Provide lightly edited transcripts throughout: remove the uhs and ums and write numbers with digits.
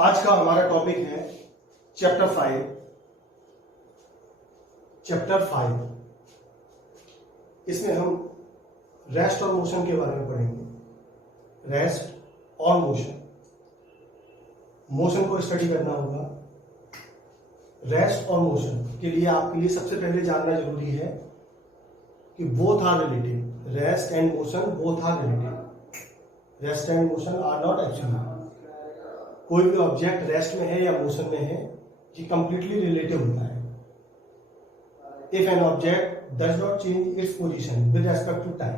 आज का हमारा टॉपिक है चैप्टर 5। इसमें हम रेस्ट और मोशन के बारे में पढ़ेंगे। रेस्ट और मोशन को स्टडी करना होगा। रेस्ट और मोशन के लिए आपके लिए सबसे पहले जानना जरूरी है कि both are related. Rest and motion both are related. Rest and motion are not absolute. कोई भी ऑब्जेक्ट रेस्ट में है या मोशन में है, ये कंप्लीटली रिलेटिव होता है। If an object does not change its position with respect to time,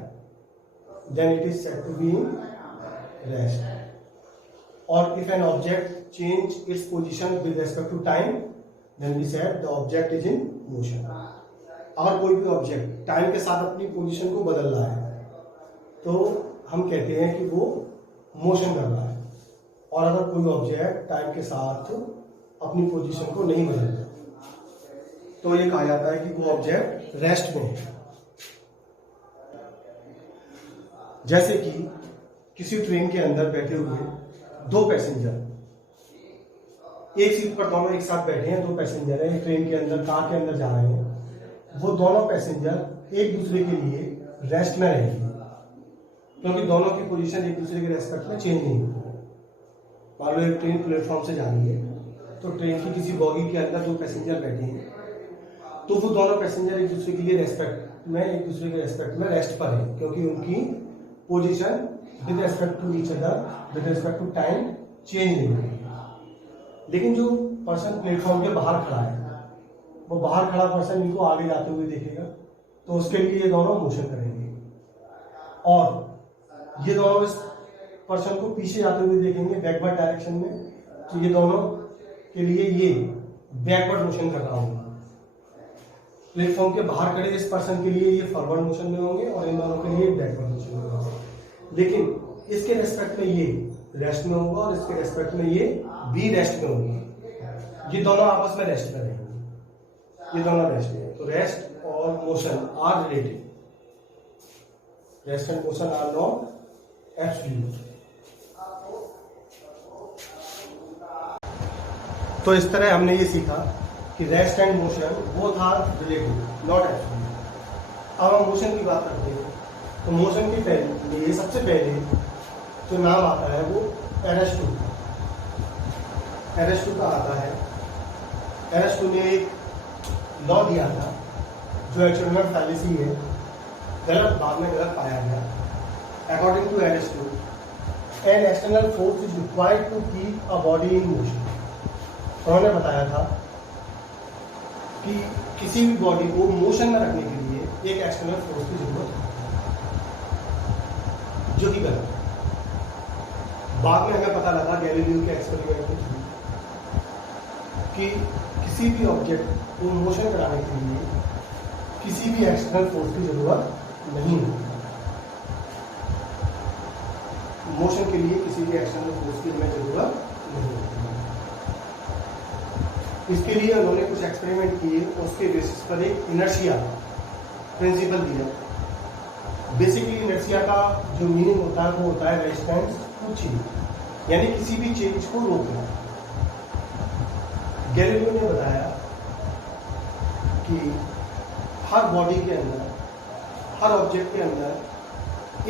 then it is said to be in rest. और if an object change its position with respect to time, then we said the object is in motion. अगर कोई भी object time के साथ अपनी position को बदल रहा है तो हम कहते हैं कि वो मोशन कर रहा है। और अगर कोई ऑब्जेक्ट टाइम के साथ अपनी पोजीशन को नहीं बदलता तो ये कहा जाता है कि वो ऑब्जेक्ट रेस्ट में है। जैसे कि किसी ट्रेन के अंदर बैठे हुए दो पैसेंजर, एक सीट पर दोनों एक साथ बैठे हैं। दो पैसेंजर हैं ट्रेन के अंदर, कार के अंदर जा रहे हैं। वो दोनों पैसेंजर एक दूसरे के लिए रेस्ट में रहेंगे क्योंकि दोनों की पोजीशन एक दूसरे के रेस्पेक्ट में चेंज नहीं होती। मान लो एक ट्रेन प्लेटफॉर्म से जा रही है तो ट्रेन की किसी बॉगी के अंदर दो पैसेंजर बैठे हैं, तो वो दोनों पैसेंजर एक दूसरे के लिए एक दूसरे के रेस्पेक्ट में रेस्ट पर है क्योंकि उनकी position with respect to each other, with respect to time change नहीं हुई। लेकिन जो पर्सन प्लेटफॉर्म के बाहर खड़ा है, वो बाहर खड़ा पर्सन इनको आगे जाते हुए देखेगा तो उसके लिए ये दोनों मोशन करेंगे। और ये दोनों इस पर्सन को पीछे जाते हुए देखेंगे बैकवर्ड डायरेक्शन में, तो ये दोनों के लिए ये बैकवर्ड मोशन कर रहा होगा। प्लेटफॉर्म के बाहर खड़े इस पर्सन के लिए ये फॉरवर्ड मोशन में होंगे और इन दोनों के लिए बैकवर्ड मोशन में होगा। लेकिन इसके रेस्पेक्ट में ये रेस्ट में होगा और इसके रेस्पेक्ट में ये भी रेस्ट में होगा। ये दोनों आपस में रेस्ट में रहेंगे। ये दोनों रेस्ट में। तो रेस्ट और motion are related. Rest and motion are not absolute. तो इस तरह हमने ये सीखा कि rest and motion both are relative, not absolute. अब हम मोशन की बात करते हैं तो मोशन के पहले सबसे पहले जो नाम आता है वो एरिस्टो का आता है। एरिस्टो ने एक लॉ दिया था जो एक्चुअल फैलेसी है, गलत, बाद में गलत पाया गया। According to Aristotle, an external force is required to keep a body in motion. उन्होंने बताया था कि किसी भी बॉडी को मोशन में रखने के लिए एक एक्सटर्नल फोर्स की जरूरत है, जो कि गलत है। बाद में हमें पता लगा गैलीलियो के एक्सपेरिमेंट के थ्रू कि किसी भी ऑब्जेक्ट को मोशन कराने के लिए किसी भी एक्सटर्नल फोर्स की जरूरत नहीं है। मोशन के लिए किसी भी एक्सटर्नल फोर्स की हमें जरूरत नहीं होती। इसके लिए उन्होंने कुछ एक्सपेरिमेंट किए, उसके बेसिस पर एक इनर्शिया प्रिंसिपल दिया। बेसिकली इनर्शिया का जो मीनिंग होता है वो होता है रेजिस्टेंस टू चेंज, यानी किसी भी चेंज को रोकना। गैलीलियो ने बताया कि हर बॉडी के अंदर, हर ऑब्जेक्ट के अंदर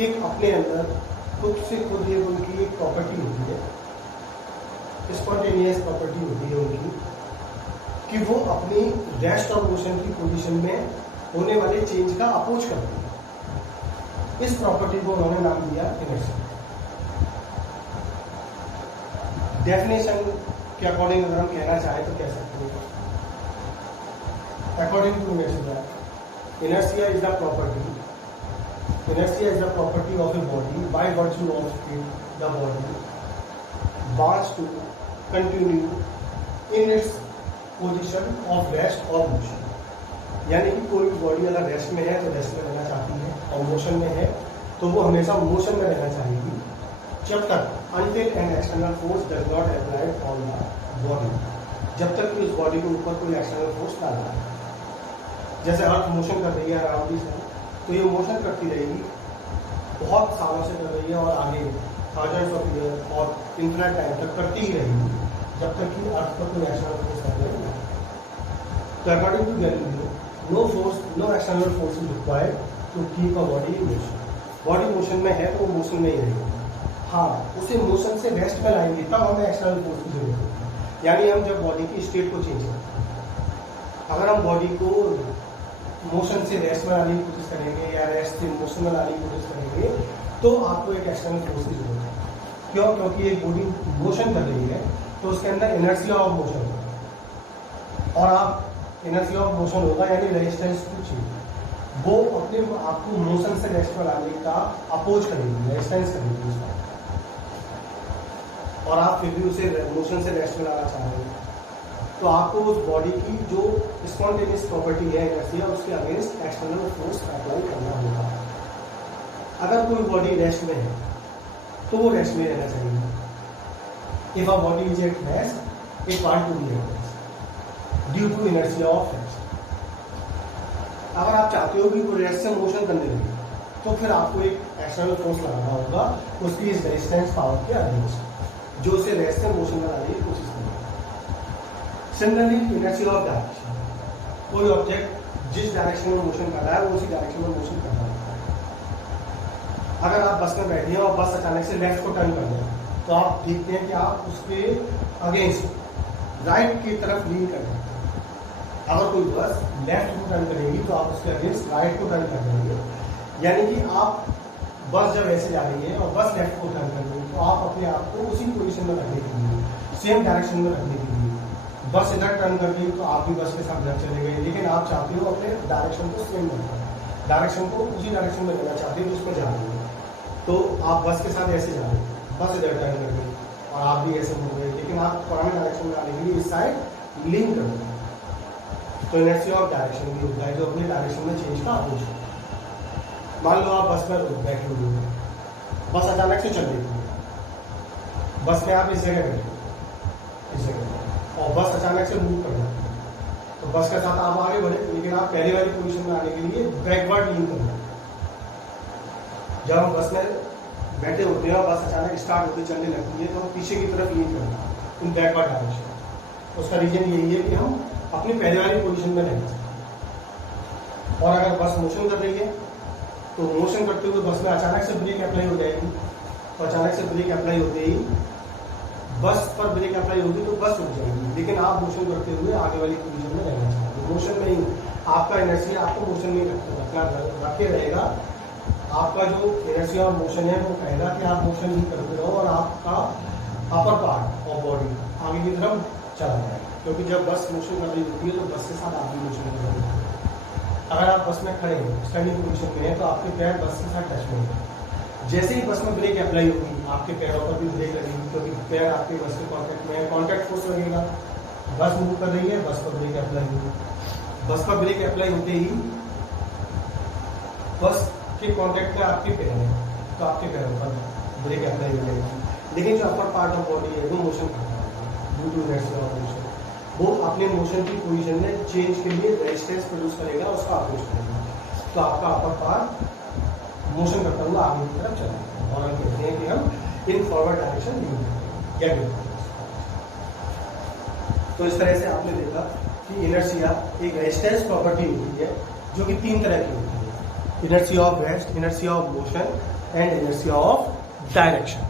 एक अपने अंदर खुद से खुद ये उनकी एक प्रॉपर्टी होती है, स्पॉन्टेनियस प्रॉपर्टी होती है उनकी, कि वो अपनी रेस्ट और मोशन की पोजीशन में होने वाले चेंज का अपोज करते हैं। इस प्रॉपर्टी को उन्होंने नाम दिया इनर्शिया। डेफिनेशन के अकॉर्डिंग अगर हम कहना चाहें तो कह सकते हैं, according to inertia, inertia is the property of a body by virtue of it the body wants to continue in its position of rest और मोशन। यानी कि कोई बॉडी अगर रेस्ट में है तो रेस्ट में रहना चाहती है और मोशन में है तो वो हमेशा मोशन में रहना चाहेगी, जब तक until N external force does not apply on the body, जब तक कि उस बॉडी के ऊपर कोई एक्सटर्नल फोर्स ना लगाए। जैसे अर्थ मोशन कर रही है अराउंड दी सन, तो ये मोशन करती रहेगी, बहुत सालों से कर रही है और आगे थाउजेंड्स ऑफ ईयर और इन्फिनिट टाइम तक करती ही रहेगी। जब तक कि अर्थ पर कोई एक्सटर्नल फोर्स नहीं है। तो according to Galileo, no external force is required to keep a body in motion. Body motion में है तो वो मोशन में ही रहेगी। हाँ, उसे मोशन से रेस्ट में लाएंगे तब हमें एक्सटर्नल फोर्स की जरूरत होगी। यानी हम जब बॉडी की स्टेट को चेंज करते हैं, अगर हम बॉडी को मोशन से रेस्ट में लाने की कोशिश करेंगे या रेस्ट से मोशन में लाने की कोशिश करेंगे तो आपको एक एक्सटर्नल फोर्स की जरूरत है। क्यों? क्योंकि एक बॉडी मोशन कर रही है तो उसके अंदर इनर्शिया ऑफ मोशन होगा, और आप इनर्शिया ऑफ मोशन होगा यानी रेजिस्टेंस टू चेंज, वो अपने आपको मोशन से रेस्ट में लाने का अपोज करेगी, रेजिस्टेंस करेगी उसका, और आप फिर भी उसे मोशन से रेस्ट में लाना चाह रहे हैं तो आपको उस बॉडी की जो स्पॉन्टेनियस प्रॉपर्टी है इनर्शिया, उसके अगेंस्ट एक्सटर्नल फोर्स अप्लाई करना होगा। अगर कोई बॉडी रेस्ट में है तो वो रेस्ट में रहना चाहिए। If a body is at rest it want to be at rest due to inertia of rest. अगर आप चाहते हो कि वो रेस्ट से मोशन करने लगे तो फिर आपको एक एक्सटर्नल फोर्स लगाना होगा उसकी इस रेजिस्टेंस पावर के अगेंस्ट, जो उसे रेस्ट से मोशन में लाने की कोशिश करेगा। सिमिलरली इनर्शिया ऑफ डायरेक्शन, कोई ऑब्जेक्ट जिस डायरेक्शन में मोशन कर रहा है वो उसी डायरेक्शन में मोशन कर रहा है। अगर आप बस में बैठे हैं और बस अचानक से लेफ्ट को टर्न कर दें तो आप देखते हैं कि आप उसके अगेंस्ट राइट की तरफ लीन कर सकते हैं। अगर कोई बस लेफ्ट को टर्न करेगी तो आप उसके अगेंस्ट राइट को टर्न कर देंगे। यानी कि आप बस जब ऐसे जा रही है और बस लेफ्ट को टर्न कर देंगे तो आप अपने आप को उसी पोजीशन में रखने के लिए, सेम डायरेक्शन में रखने के लिए, बस इधर टर्न कर गई तो आप भी बस के साथ इधर चले गए, लेकिन आप चाहते हो अपने डायरेक्शन को सेम रखना, डायरेक्शन को उसी डायरेक्शन में लेना चाहते हो जिस पर जा रही है। तो आप बस के साथ ऐसे जा रहे हैं, बस इधर टर्न कर गई और आप भी ऐसे हो गए, लेकिन आप पुराने डायरेक्शन में आने के लिए इस साइड लीन कर दें। तो इनर्शिया ऑफ डायरेक्शन भी होता है जो अपने डायरेक्शन में चेंज का अपोज है। मान लो आप बस में बैठे हुए हैं, बस अचानक से चल रही है, बस में आप इस जगह बैठे, इस जगह, और बस अचानक से मूव कर जाती है तो बस के साथ आप आगे बढ़े, लेकिन आप पहले वाली पोजीशन में आने के लिए बैकवर्ड लीन कर रहे हैं। जब हम बस में बैठे होते हैं और बस अचानक स्टार्ट होती चलने लगती है तो हम पीछे की तरफ लीन करते हैं इन बैकवर्ड डायरेक्शन। उसका रीजन यही है कि हम अपनी पहले वाली पोजीशन में रहना चाहिए। और अगर बस मोशन कर रही है तो मोशन करते हुए बस में अचानक से ब्रेक अप्लाई हो जाएगी, तो अचानक से ब्रेक अप्लाई होते ही बस पर ब्रेक अप्लाई होगी तो बस रुक जाएगी, लेकिन आप मोशन करते हुए आगे वाली पोजीशन में रहना चाहिए। मोशन में ही आपका इनर्शिया आपको मोशन में रखे रहेगा। आपका जो इनर्शिया और मोशन है वो कहेगा कि आप मोशन ही करते रहो और आपका अपर पार्ट ऑफ बॉडी आगे की तरफ चला जाए, क्योंकि जब बस मोशन कर रही होती है तो बस के साथ आप भी मोशन कर रहे होते हैं। अगर आप बस में खड़े हैं, स्टैंडिंग पोजीशन में है, तो आपके पैर बस के साथ टच में होंगे। जैसे ही बस में ब्रेक अप्लाई होगी आपके पैरों पर भी ब्रेक लगेगी, क्योंकि पैर आपके बस के कॉन्टैक्ट में है, कॉन्टैक्ट फोर्स लगेगा। बस मूव कर रही है, बस पर ब्रेक अप्लाई होगी, बस पर ब्रेक अप्लाई होते ही बस के कॉन्टैक्ट में आपके पैर है तो आपके पैरों पर ब्रेक अप्लाई हो जाएगी। लेकिन जो अपर पार्ट ऑफ बॉडी है वो मोशन करता है due to inertia of motion, वो अपने मोशन की पोजीशन में चेंज के लिए रेजिस्टेंस प्रोड्यूस करेगा, उसका अपोज करेगा, तो आपका अपर पार्ट मोशन करता हुआ आगे की तरफ चलेगा और हम कहते हैं कि हम इन फॉरवर्ड डायरेक्शन नहीं या तो इस तरह से आपने देखा कि इनर्शिया एक रेजिस्टेंस प्रॉपर्टी होती है जो कि तीन तरह की होती है: inertia of rest, inertia of motion and inertia of direction.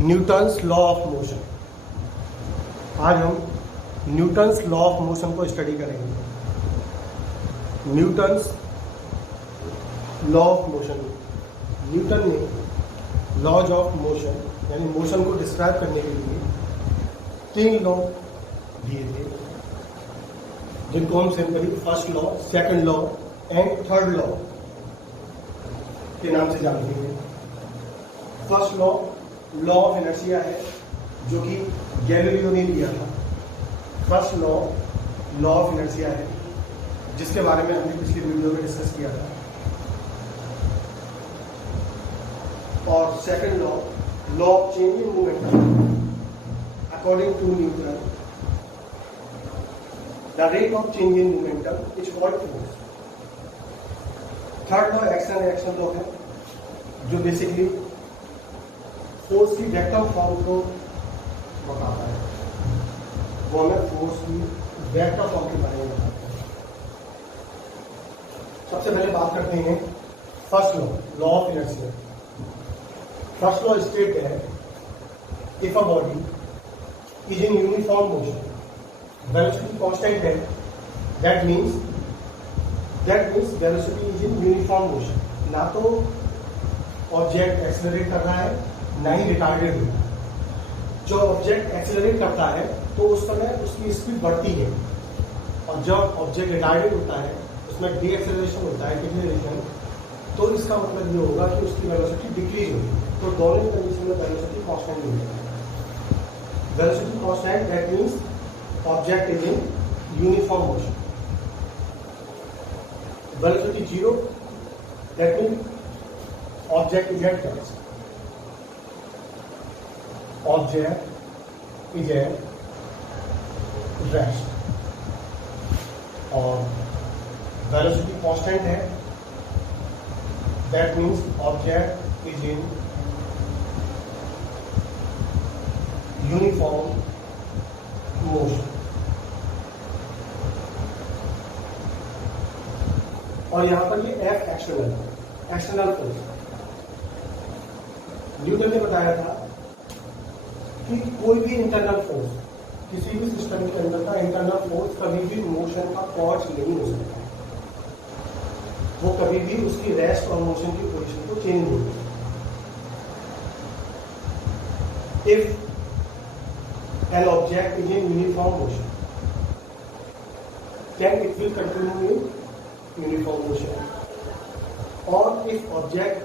Newton's law of motion. आज हम न्यूटन्स लॉ ऑफ मोशन को स्टडी करेंगे। Newton's law of motion, Newton ने लॉज ऑफ मोशन यानी मोशन को डिस्क्राइब करने के लिए तीन लॉ दिए थे, जिनको हम simply first law, second law and third law के नाम से जानते हैं। First law law of inertia है जो कि गैलीलियो ने लिया था। फर्स्ट लॉ ऑफ इनर्शिया है जिसके बारे में हमने पिछली वीडियो में डिस्कस किया था। और second law of change in momentum according to Newton the rate of change in momentum is called force. Third law action reaction law है जो बेसिकली फोर्स की वेक्टर फॉर्म को बताता है, वो हमें फोर्स की वेक्टर फॉर्म के बारे में बताता है। सबसे पहले बात करते हैं first law of inertia. First law state है, if a body is in uniform motion, velocity constant है, that means velocity is in uniform motion. ना तो ऑब्जेक्ट एक्सेलरेट कर रहा है, ना ही रिटार्डेड हो रहा है। जो ऑब्जेक्ट एक्सेलरेट करता है तो उस समय उसकी स्पीड बढ़ती है, और जब ऑब्जेक्ट रिटार्डेड होता है उसमें डी एक्सेलरेशन होता है, डिक्लेरेशन, तो इसका मतलब ये होगा कि उसकी वेलोसिटी डिक्रीज होगी। तो दोनों कंडीशन में वेलोसिटी कांस्टेंट होगी। Velocity constant that means object is in uniform motion. Velocity zero that means object is at rest. Object is at rest. और वेलोसिटी कांस्टेंट है, that means object is in uniform motion. और यहां पर ये F external force. Newton ने बताया था कि कोई भी इंटरनल फोर्स, किसी भी सिस्टम के अंदर का इंटरनल फोर्स कभी भी मोशन का कॉज नहीं हो सकता। वो कभी भी उसकी रेस्ट और मोशन की पोजीशन को चेंज नहीं करता। If an object is in uniform motion, then it will continue in uniform motion. Or if object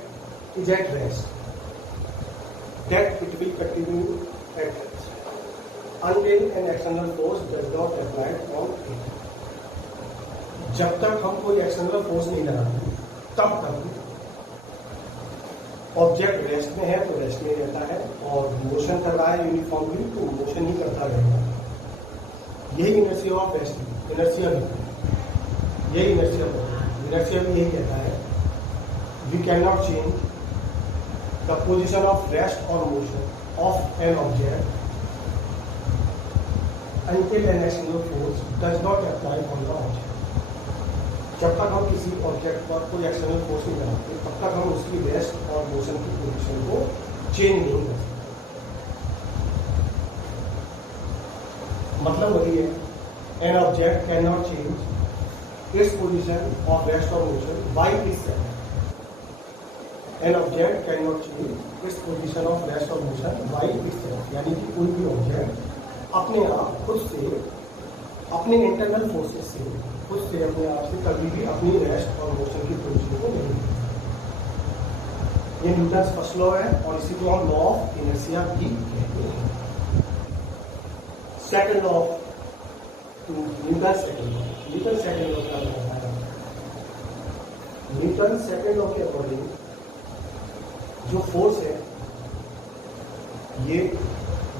is at rest, then it will continue at rest until an external force does not apply on it. जब तक हम कोई external force नहीं लगाते तब तक object rest में है तो रेस्ट में रहता है, और मोशन कर रहा है यूनिफॉर्मली तो मोशन ही करता रहेगा। यही इनर्शिया ऑफ रेस्ट, इनर्शिया भी यही इनर्शिया भी यही कहता है, we can not change the position of rest और motion of an object until an external force does not apply on the object. जब तक हम किसी ऑब्जेक्ट पर कोई एक्सटर्नल फोर्स नहीं लगाते तब तक हम उसकी रेस्ट और मोशन की पोजीशन को चेंज नहीं कर सकते। मतलब वही है, an object can not change its position of rest और motion by itself. An object can not change its position of rest और मोशन बाय इटसेल्फ, यानी कि कोई भी ऑब्जेक्ट अपने आप खुद से, अपने इंटरनल फोर्सेस से, खुद से अपने आप से कभी भी अपनी रेस्ट और मोशन की पोजीशन को नहीं। ये न्यूटन फर्स्ट लॉ है और इसी को हम लॉ ऑफ इनर्शिया भी कहते हैं। Second law Newton second law क्या बताया? न्यूटन सेकंड लॉ के अकॉर्डिंग जो फोर्स है ये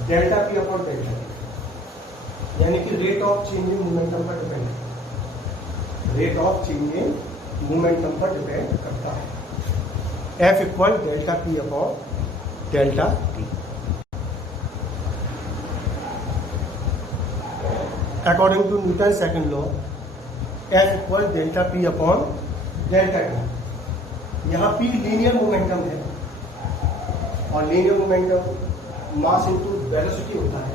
डेल्टा पी अपॉन डेल्टा, यानी कि rate of change in momentum पर डिपेंड है। Rate of change in momentum पर डिपेंड करता है। F equal delta P upon delta T. According to Newton second law, F equal delta P upon delta T. यहाँ P linear momentum है, और linear momentum mass into velocity होता है।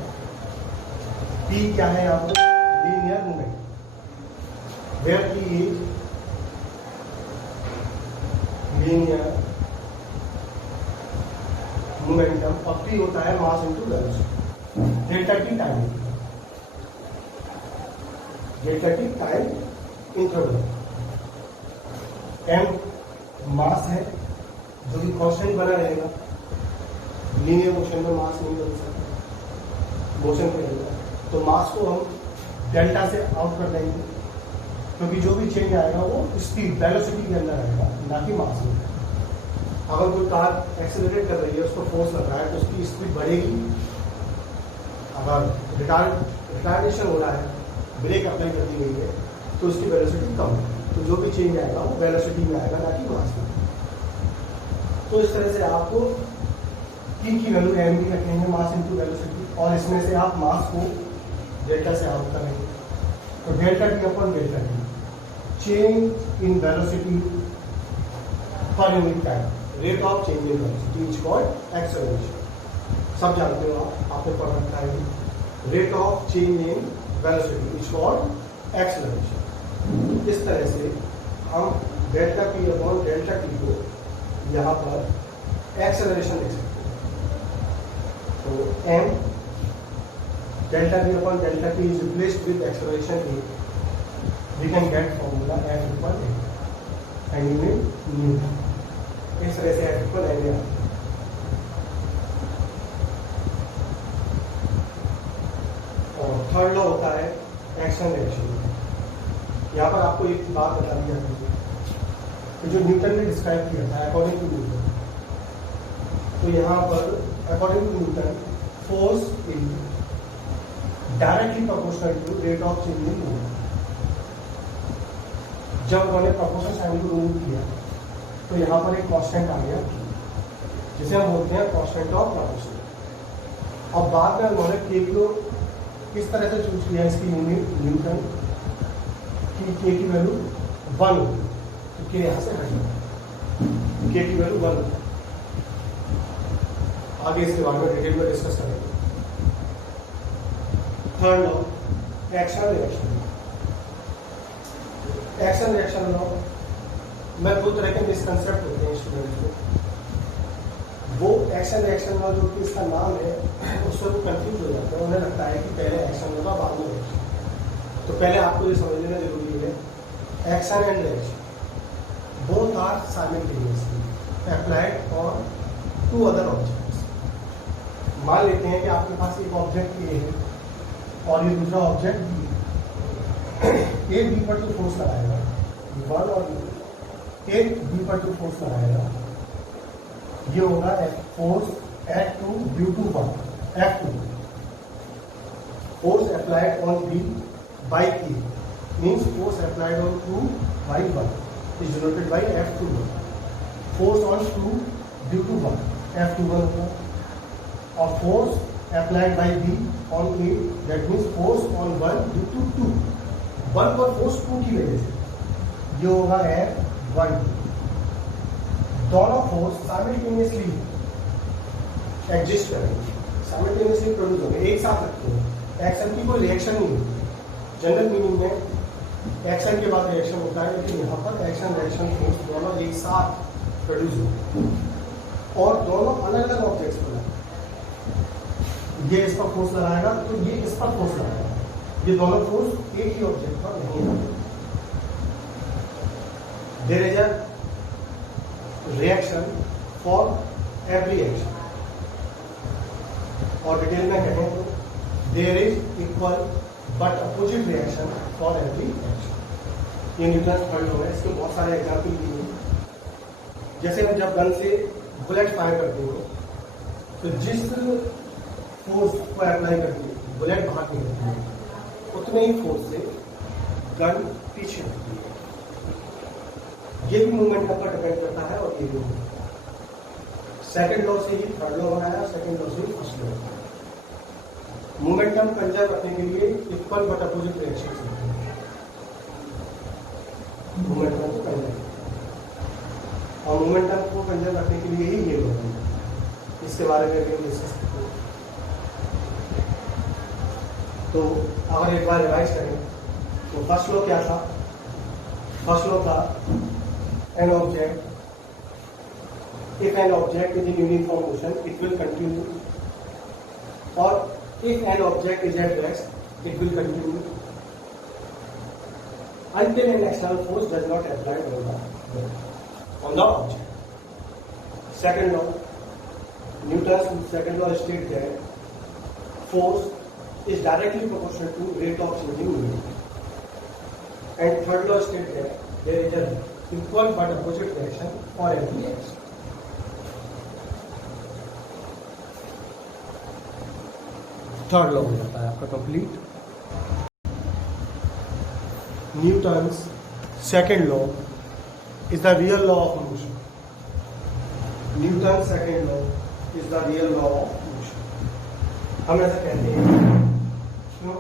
P क्या है यहाँ पर? Linear momentum, where P is linear momentum, और P होता है mass into velocity. Delta T time, delta T time interval. m मास है जो कि कांस्टेंट बना रहेगा। लीनियर मोशन में मास नहीं बदल सकता, मोशन पे रहेगा, तो मास को हम डेल्टा से आउट कर देंगे, क्योंकि जो भी चेंज आएगा वो स्पीड वेलोसिटी के अंदर आएगा, ना कि मास में। अगर कोई कार एक्सेलरेट कर रही है, उसको फोर्स लग रहा है तो उसकी स्पीड बढ़ेगी। अगर रिटार्डेशन हो रहा है, ब्रेक अप्लाई कर दी गई है, तो उसकी वेलोसिटी कम है, तो जो भी चेंज आएगा वो वेलोसिटी में आएगा, ना कि मास में। तो इस तरह से आपको की वैल्यू एम भी रखेंगे, मास इंटू वेलोसिटी, और इसमें से आप मास को डेल्टा से आउट करेंगे। तो delta T upon delta T, change in velocity per unit time, rate of change in velocity is called acceleration. सब जानते हो आप, आपने पढ़ रखा है। Rate of change in velocity is called acceleration. इस तरह से हम delta P upon delta T को यहाँ पर एक्सेलरेशन लिख सकते हैं। तो M delta P upon delta T is replaced with acceleration A, we can gate formula F equal A and unit Newton. इस तरह से एफ इक्वल ए आता है। और थर्ड लॉ होता है एक्शन रिएक्शन। यहाँ पर आपको एक बात बता दी जाती है कि जो न्यूटन ने डिस्क्राइब किया था अकॉर्डिंग टू न्यूटन, तो यहाँ पर according to Newton force is directly proportional to rate of change in movement. जब उन्होंने प्रोपोर्शनल साइन को रिमूव किया तो यहाँ पर एक कांस्टेंट आ गया जिसे हम बोलते हैं कांस्टेंट ऑफ प्रोपोर्शन। और बाद में उन्होंने के को किस तरह से चूज किया, इसकी यूनिट न्यूटन की, के की वैल्यू 1 होगी, तो के यहाँ से हट जाए, के की वैल्यू 1 होगी। आगे इसके बारे में डिटेल में डिस्कस करेंगे। Third law action reaction. Action reaction law में दो तरह के मिसकंसेप्ट होते हैं स्टूडेंट को। वो एक्शन रिएक्शन लॉ जो कि इसका नाम है उससे वो कंफ्यूज हो जाते हैं, उन्हें लगता है कि पहले एक्शन होगा बाद में रिएक्शन। तो पहले आपको ये समझ लेना जरूरी है, action and reaction both are simultaneously applied on two other objects. मान लेते हैं कि आपके पास एक ऑब्जेक्ट ए है और ये दूसरा ऑब्जेक्ट बी। एक बी पर तो फोर्स लगाएगा, वन, और एक बी पर तो फोर्स लगाएगा, ये होगा force F2 due to 1, F2 force applied on B by A means force applied on 2 by 1 is denoted by F21. Force on 2 due to 1, F21 होगा, और force applied by B on A, that means force on 1 due to 2, 1 पर force 2 की वजह से, ये होगा F1। दोनों force simultaneously exist करेंगे, साइमल्टेनियसली प्रोड्यूस होंगे, एक साथ रखते हैं। एक्शन की कोई रिएक्शन नहीं होती। जनरल मीनिंग में एक्शन के बाद रिएक्शन होता है, लेकिन यहाँ पर एक्शन रिएक्शन फोर्स दोनों एक साथ प्रोड्यूस होते हैं और दोनों अलग अलग ऑब्जेक्ट्स पर लगाए। ये इस पर फोर्स लगाएगा तो ये इस पर फोर्स लगाएगा, ये दोनों फोर्स एक ही ऑब्जेक्ट पर नहीं है। There is a reaction for every action, और डिटेल में कहें तो there is equal but opposite reaction for every action. ये न्यूटन थर्ड लॉ है, इसके बहुत सारे एग्जाम्पल दिए हैं। जैसे हम जब गन से बुलेट फायर करते हैं तो जिस फोर्स को अप्लाई करके बुलेट बाहर निकलती है उतने ही फोर्स से गन पीछे होती है। ये भी मूवमेंट पर डिपेंड करता है और ये भी सेकेंड लॉ से ही थर्ड लॉ बनाया, सेकेंड लॉ से ही फर्स्ट लॉ। मोमेंटम कंजर्व रखने के लिए इक्वल बट अपोजिट रिएक्शन होते हैं। मोमेंटम को कंजर्व, और मोमेंटम को कंजर्व रखने के लिए ही ये लॉ है। इसके बारे में भी डिस्कस करते हैं। तो अगर एक बार रिवाइज करें तो फर्स्ट लॉ क्या था? फर्स्ट लॉ था an object, if an object is in uniform motion, it will continue, or if an object is at rest, it will continue until an external force does not apply on the object. Second law, Newton's second law states that force is directly proportional to rate of changing movement. And third law states that there is a equal but opposite reaction for every action. Third law हो जाता है आपका complete. Newton's second law is the real law of motion. Newton second law is the real law of motion. हम ऐसा कहते हैं क्यों?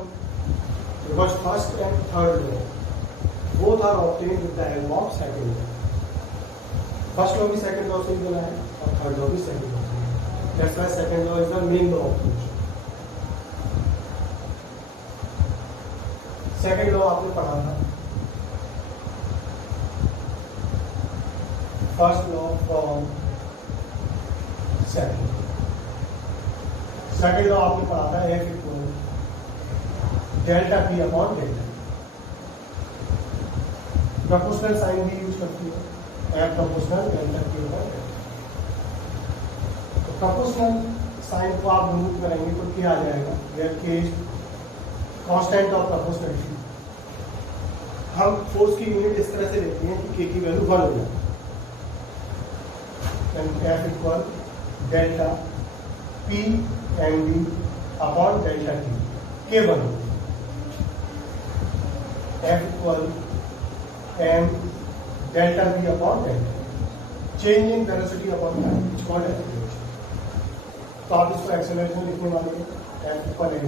Because first and third law both are obtained with the help of second law. First law भी second law से ही बना है और थर्ड लॉ भी सेकंड लॉ से। That's why second law is the main law of motion. Second law आपने पढ़ा था, first law from second. Second law आपने पढ़ा था F equal delta P upon delta. Proportional sign भी यूज करती है, F proportional delta P upon delta. तो प्रोपोर्शनल साइन को आप रिमूव करेंगे तो क्या आ जाएगा? Where K is constant of proportionality. हम फोर्स की यूनिट इस तरह से लेते हैं कि K की वैल्यू 1 हो जाए, F equal delta P M B upon delta T, K1। F equal M delta B upon delta, change in velocity upon time, it's called acceleration. तो आप इसको एक्सेलरेशन लिखने वाले हैं, F इक्वल M।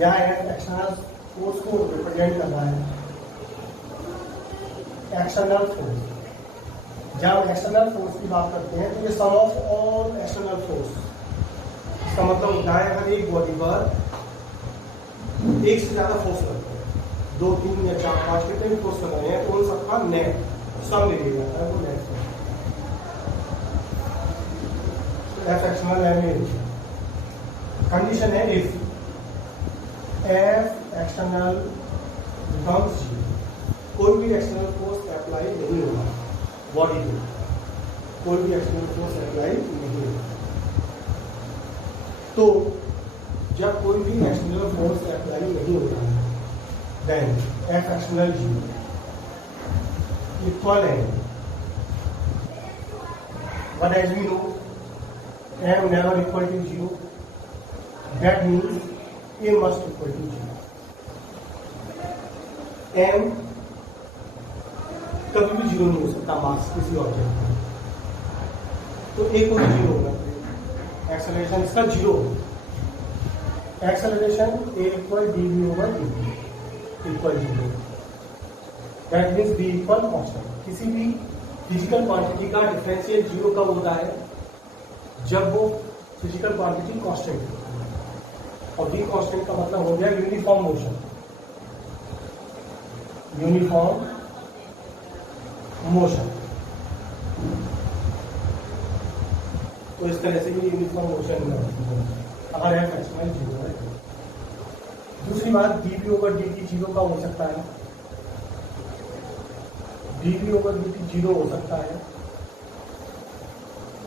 यहाँ एक्सटर्नल फोर्स को represent कर रहा है, एक्सटर्नल फोर्स। जब एक्सटर्नल फोर्स की बात करते हैं तो ये sum of all external force. इसका मतलब होता है अगर एक बॉडी पर एक से ज्यादा फोर्स लगते हैं, 2, 3 या 4, 5 कितने भी फोर्स लग रहे हैं, तो उन सबका नेट सम ले लिया जाता है, वो net F external M. Condition है इफ एफ एक्सटर्नल बिकम्स 0, कोई भी एक्सटर्नल फोर्स अप्लाई नहीं होगा बॉडी पे, कोई भी एक्सटर्नल फोर्स अप्लाई नहीं होगा। तो जब कोई भी एक्सटर्नल फोर्स अप्लाई नहीं होता है, देन एफ एक्सटर्नल 0 इक्वल है, but as we know m never equal to 0, that means a must equal to 0। m कभी भी 0 नहीं हो सकता मास किसी ऑब्जेक्ट का, तो a को 0 होगा, एक्सेलरेशन इसका 0। Acceleration a equal dv over dt equal 0, that means b equal constant. किसी भी फिजिकल क्वांटिटी का डिफरेंशियल 0 कब होता है? जब वो फिजिकल क्वांटिटी कांस्टेंट होती है, और b कांस्टेंट का मतलब हो गया यूनिफॉर्म मोशन। यूनिफॉर्म मोशन, तो इस तरह से ये यूनिफॉर्म मोशन में अगर एफ एक्सटर्नल 0 है। दूसरी बात, dv ओवर dt 0 का हो सकता है, dv ओवर dt 0 हो सकता है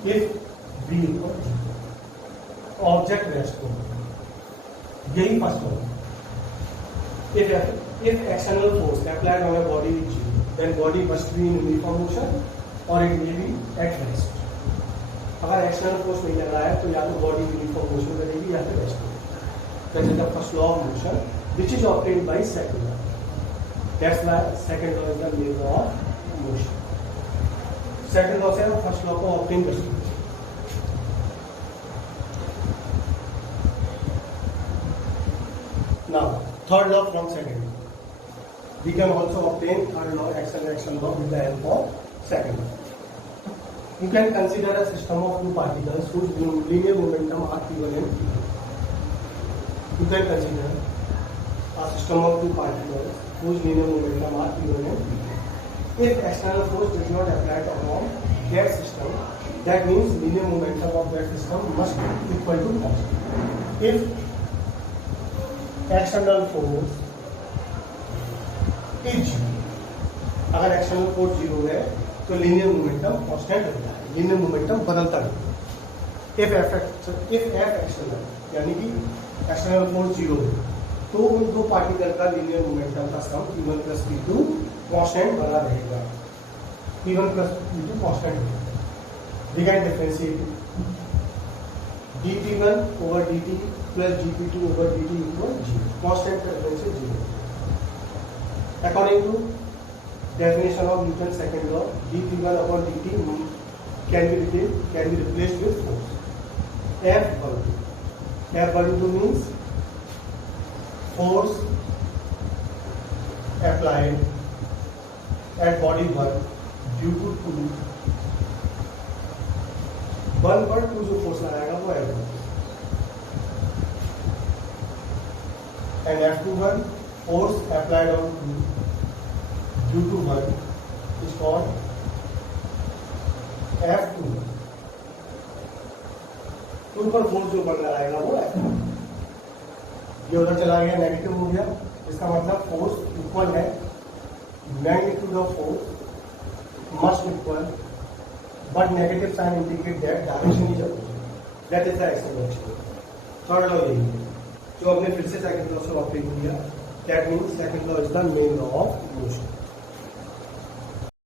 if v equal 0, object rest हो, यही फर्स्ट होगा। If external force applied on a body is 0, then body must be in uniform motion or it may be at rest। अगर एक्सटर्नल फोर्स नहीं लग रहा है तो या तो बॉडी यूनिफॉर्म मोशन करेगी या फिर रेस्ट करेगी। That is the first law of motion which is obtained by second law. That's why second law is the main law of motion. Second law से हम फर्स्ट लॉ को obtain कर सकते हैं। Now, third law from second law. We can also obtain third law, acceleration law, with the help of second law. You can consider a system of two particles whose linear momentum are p1 and p2. You can consider a system of two particles whose linear momentum are p1 and p2. If external force does not apply upon that system, that means linear momentum of that system must be equal to constant. If external force is 0, अगर external force 0 है तो linear momentum constant होता है, linear momentum बदलता है। If external यानी कि external force 0 है तो उन दो पार्टिकल का लीनियर मोमेंटम का सम p1 प्लस p2 कांस्टेंट बना रहेगा। p1 plus p2 constant, we can differentiate dp1 over dt plus dp2 over dt equal 0, constant का difference 0। According to definition of Newton second law, dp1 upon dt can be replaced with force. F12. F12 means force applied at body 1 due to 2. 1 पर 2 जो force लगाएगा वो F12. And F21, force applied on 2 due to 1 is called F21. 2 पर force जो बल लगाएगा वो F21. ये उधर चला गया, नेगेटिव हो गया, इसका मतलब फोर्स इक्वल है, magnitude of force must equal, but negative sign indicate that direction is opposite. That is the explanation. Third law यही है जो हमने फिर से सेकंड लॉ से ऑपरेट किया. That means second law is the main law of motion.